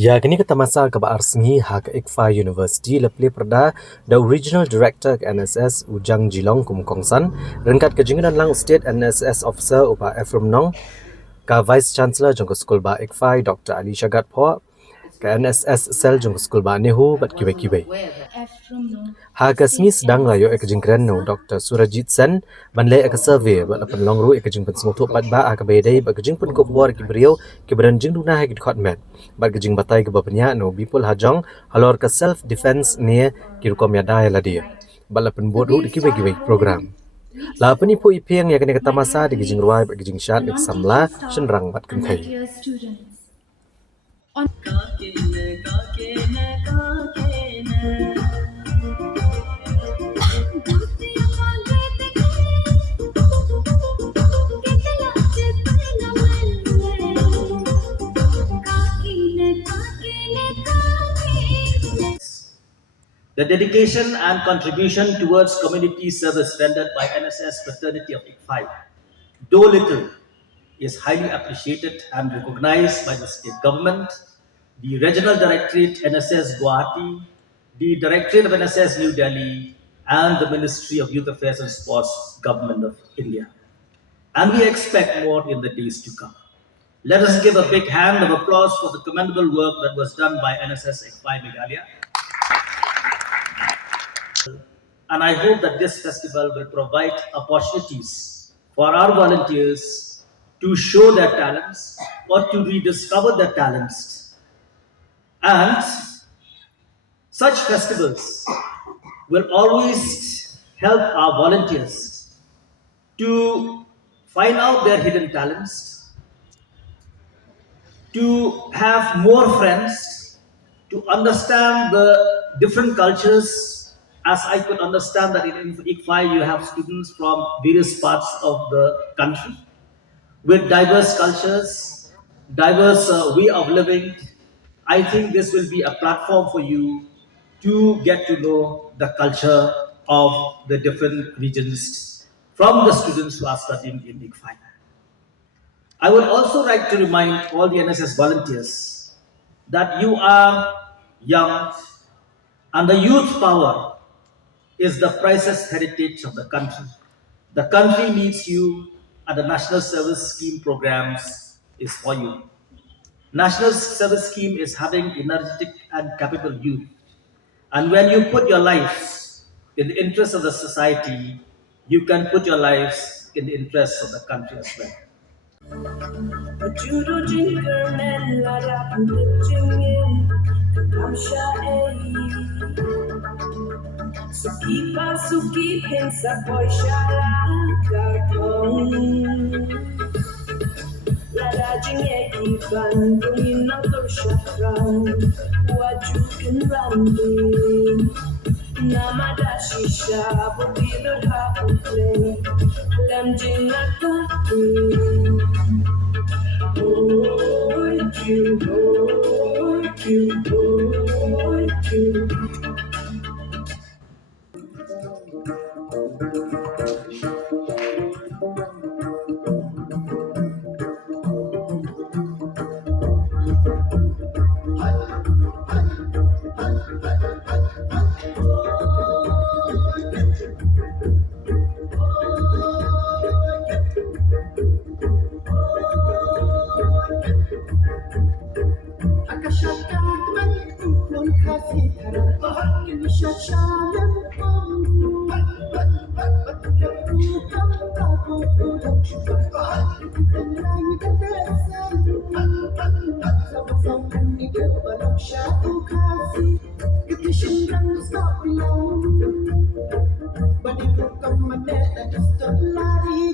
Ya, kini kita masa ke Arsengi hak ICFAI University lepli perda the original director ke NSS Ujang Shillong kumkongsan rengkat kejingan lang state NSS officer upa Pynlong ka vice chancellor jong school ba ICFAI Dr. Ali Shagat Pho ke NSS sel jong school ba Nehu bat kibe. Hagasmi sedang layo ekajingkren no Dr. Surajit Sen banle ek survey bat Pynlong ru ekajing pen smutu pat ba akabedai ba kajing pen ko bor ki brio ki beranjing duna ha ki khotmet ba kajing batai ke bapnya no bipul hajong halor ka self defense ne ki rukom ya dai la dia bala pen bodu di kibe program la pani po ipeng ya kene kata masa di kajing ruai ba kajing shat ek samla shenrang bat kenthai The dedication and contribution towards community service rendered by NSS fraternity of ICFAI, though little, is highly appreciated and recognized by the state government, the regional directorate NSS Guwahati, the directorate of NSS New Delhi, and the Ministry of Youth Affairs and Sports, Government of India. And we expect more in the days to come. Let us give a big hand of applause for the commendable work that was done by NSS ICFAI Meghalaya. And I hope that this festival will provide opportunities for our volunteers to show their talents or to rediscover their talents. And such festivals will always help our volunteers to find out their hidden talents, to have more friends, to understand the different cultures. As I could understand that in ICFAI you have students from various parts of the country with diverse cultures, diverse way of living. I think this will be a platform for you to get to know the culture of the different regions from the students who are studying in ICFAI. I would also like to remind all the NSS volunteers that you are young and the youth power is the priceless heritage of the country. The country needs you and the National Service Scheme programs is for you. National Service Scheme is having energetic and capable youth. And when you put your lives in the interest of the society, you can put your lives in the interest of the country as well. Suki pensa boy shala karton la rajing eki bandung no to shakran waju kin randin namada shisha bodilo ha play lamjing nakati you But if you come and just lari